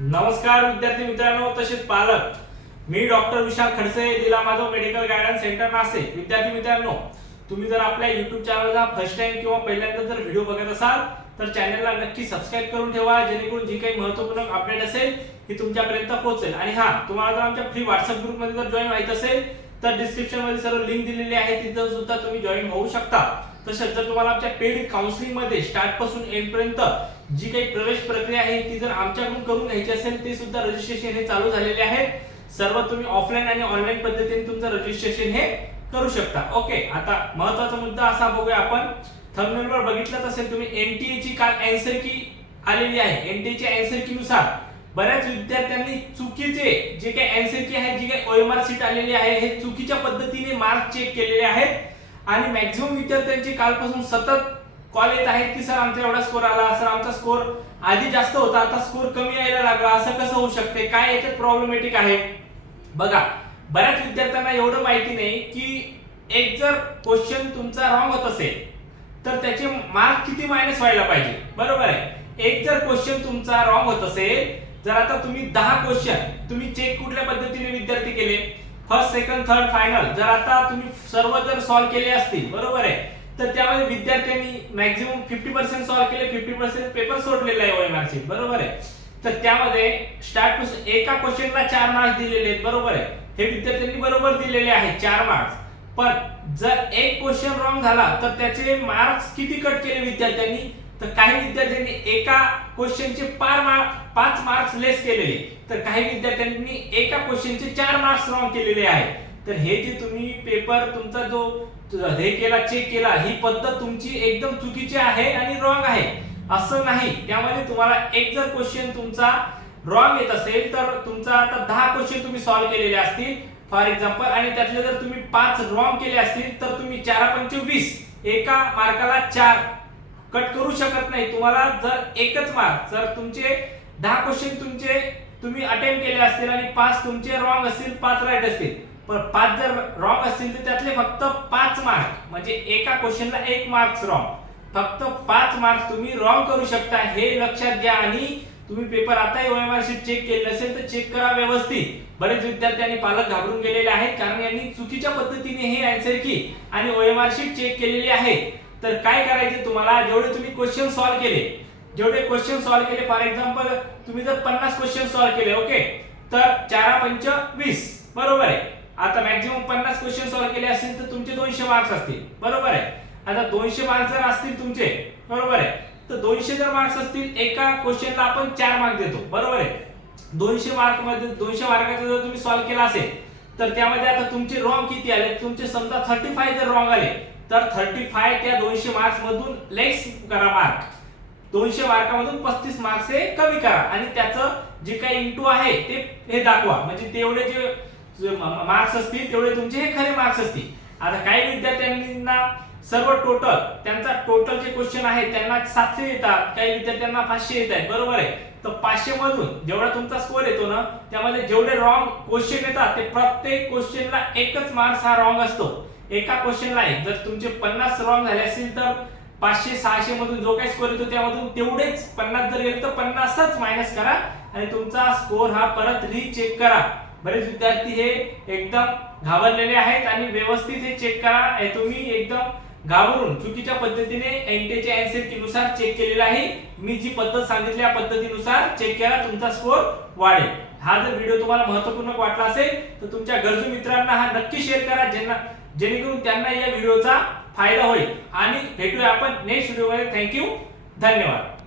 नमस्कार विद्यार्थी मित्रांनो तसेच पालक. मी डॉक्टर विशाल खडसे दिला Madhav medical guidance centre Nashik. विद्यार्थी मित्रांनो तुम्ही जर आपल्या युट्यूब चॅनलला फर्स्ट टाइम किंवा पहिल्यांदा जर व्हिडिओ बघत असाल तर चॅनलला नक्की सबस्क्राईब करून ठेवा जेणेकरून जी काही महत्त्वपूर्ण अपडेट असेल ही तुमच्यापर्यंत पोहोचेल. आणि हा तुम्हाला जर आमच्या फ्री व्हॉट्सअप ग्रुपमध्ये जर जॉईन व्हायचं असेल तर डिस्क्रिप्शनमध्ये सर्व लिंक दिलेली आहे तिथं सुद्धा तुम्ही जॉईन होऊ शकता. तसेच जर तुम्हाला आमच्या पेड काउन्सिलिंगमध्ये स्टार्टपासून एंड पर्यंत जी काही प्रवेश प्रक्रिया आहे ती जर आमच्याकडून करून घ्यायची असेल ते सुद्धा रजिस्ट्रेशन हे चालू झालेले आहे सर्व तुम्ही ऑफलाईन आणि ऑनलाईन पद्धतीने तुमचं रजिस्ट्रेशन हे करू शकता. ओके आता महत्त्वाचा मुद्दा असा बघूया आपण. thumbnail वर बघितलंच असेल तुम्ही एनटीए ची काल अँसर की आलेली आहे. एनटीएच्या ची अँसर की नुसार बऱ्याच विद्यार्थ्यांनी चुकीचे जे काही अँसर की आहे जी काही ओएमआर सीट आलेली आहे हे चुकीच्या पद्धतीने मार्क चेक केलेले आहेत. आणि मॅक्झिमम विद्यार्थ्यांची कालपासून सतत कॉल येत आहेत की सर आमचा एवढा स्कोर आला. सर आमचा स्कोर आधी जास्त होता. आता स्कोर कमी यायला लागला. असं कसं होऊ शकते? काय याच्यात प्रॉब्लेमॅटिक आहे? बघा बऱ्याच विद्यार्थ्यांना एवढं माहिती नाही की एक जर क्वेश्चन तुमचा रॉंग होत असेल तर त्याचे मार्क किती मायनस व्हायला पाहिजे? बरोबर आहे. एक जर क्वेश्चन तुमचा रॉंग होत असेल जर आता तुम्ही दहा क्वेश्चन तुम्ही चेक कुठल्या पद्धतीने विद्यार्थी केले? फर्स्ट सेकंड थर्ड फायनल जर आता तुम्ही सर्व जर सॉल्व्ह केले असतील बरोबर आहे? तर त्यामध्ये विद्यार्थ्यांनी मॅक्झिमम फिफ्टी पर्सेंट सॉल्व्ह केले फिफ्टी पर्सेंट पेपर सोडलेला आहे ओएमआरसी बरोबर आहे? तर त्यामध्ये स्टार्टपासून एका क्वेश्चनला चार मार्क्स दिलेले आहेत बरोबर आहे? हे विद्यार्थ्यांनी बरोबर दिलेले आहेत चार मार्क्स पण जर एक क्वेश्चन रॉंग झाला तर त्याचे मार्क्स किती कट केले विद्यार्थ्यांनी? तर काही विद्यार्थ्यांनी एका क्वेश्चनचे पार मार्क पाच मार्क्स लेस केलेले. तर काही विद्यार्थ्यांनी एका क्वेश्चनचे चार मार्क्स रॉंग केलेले आहे. तर हे जे तुम्ही पेपर तुमचा जो हे केला चेक केला ही पद्धत तुमची एकदम चुकीची आहे आणि रॉंग आहे. असं नाही. त्यामध्ये तुम्हाला एक जर क्वेश्चन तुमचा रॉंग येत असेल तर तुमचा आता दहा क्वेश्चन तुम्ही सॉल्व्ह केलेले असतील. फॉर एक्झाम्पल आणि त्यातले जर तुम्ही पाच रॉंग केले असतील तर तुम्ही चार पंच वीस. एका मार्काला चार. कट करू शकत नाही. तुम्हाला जर एकच मार्क जर तुमचे दहा क्वेश्चन तुमचे तुम्ही अटेम्प्ट केले असतील आणि पाच तुमचे रॉंग असतील पाच राईट असतील. पण पाच जर रॉंग असतील तर त्यातले फक्त पाच मार्क म्हणजे एका क्वेश्चनला एक मार्क्स रॉंग फक्त पाच मार्क्स तुम्ही रॉंग करू शकता हे लक्षात घ्या. आणि तुम्ही पेपर आताही ओएमआर शीट चेक केले नसेल तर चेक करा व्यवस्थित. बरेच विद्यार्थी आणि पालक घाबरून गेलेले आहेत कारण यांनी चुकीच्या पद्धतीने हे आन्सर की आणि ओएमआर शीट चेक केलेली आहे. तर काय करायचे तुम्हाला? जेवढे तुम्ही क्वेश्चन सॉल्व्ह केले जेवढे क्वेश्चन सॉल्व्ह केले फॉर एक्झाम्पल तुम्ही जर पन्नास क्वेश्चन सॉल्व्ह केले ओके तर चारा पंच वीस बरोबर आहे? आता मॅक्झिमम पन्नास क्वेश्चन सॉल्व्ह केले असतील तर तुमचे दोनशे मार्क्स असतील बरोबर आहे? आता दोनशे मार्क्स जर असतील तुमचे बरोबर आहे? तर दोनशे जर मार्क्स असतील एका क्वेश्चनला आपण चार मार्क देतो बरोबर आहे? दोनशे मार्कमध्ये दोनशे मार्काचा जर तुम्ही सॉल्व्ह केला असेल तर त्यामध्ये आता तुमचे रॉंग किती आले? तुमचे समजा थर्टी फाय जर रॉंग आले तर थर्टी फाय त्या दोनशे मार्क्स मधून लेस करा मार्क दोनशे मार्कामधून पस्तीस मार्क्स हे कमी करा. आणि त्याचं जे काही इंटू आहे ते हे दाखवा. म्हणजे तेवढे जे मार्क्स असतील तेवढे तुमचे हे खरे मार्क्स असतील. आता काही विद्यार्थ्यांना सर्व टोटल त्यांचा टोटल जे क्वेश्चन आहे त्यांना सातशे येतात. काही विद्यार्थ्यांना पाचशे येत आहेत. बरोबर आहे. तर पाचशे मधून जेवढा तुमचा स्कोर येतो ना त्यामध्ये जेवढे रॉंग क्वेश्चन येतात ते प्रत्येक क्वेश्चनला एकच मार्क्स हा रॉंग असतो. एका क्वेश्चनला आहे जर तुमचे पन्नास रॉंग झाले असतील तर पाचशे सहाशे मधून जो काही स्कोर येतो त्यामधून तेवढेच पन्नास जर गेले तर पन्नासच मायनस करा आणि तुमचा स्कोर हा परत रिचेक करा. बरेच विद्यार्थी हे एकदम घाबरलेले आहेत आणि व्यवस्थित हे चेक करा. हे तुम्ही एकदम घाबरून चुकीच्या पद्धतीने एनटीच्या अँसरनुसार चेक केलेला आहे. मी जी पद्धत सांगितली या पद्धतीनुसार चेक केला तुमचा स्कोर वाढेल. हा जर व्हिडिओ तुम्हाला महत्त्वपूर्ण वाटला असेल तर तुमच्या गरजू मित्रांना हा नक्की शेअर करा ज्यांना जेणेकरून त्यांना या व्हिडिओचा फायदा होईल. आणि भेटूया आपण नेक्स्ट व्हिडिओमध्ये. थँक्यू. धन्यवाद.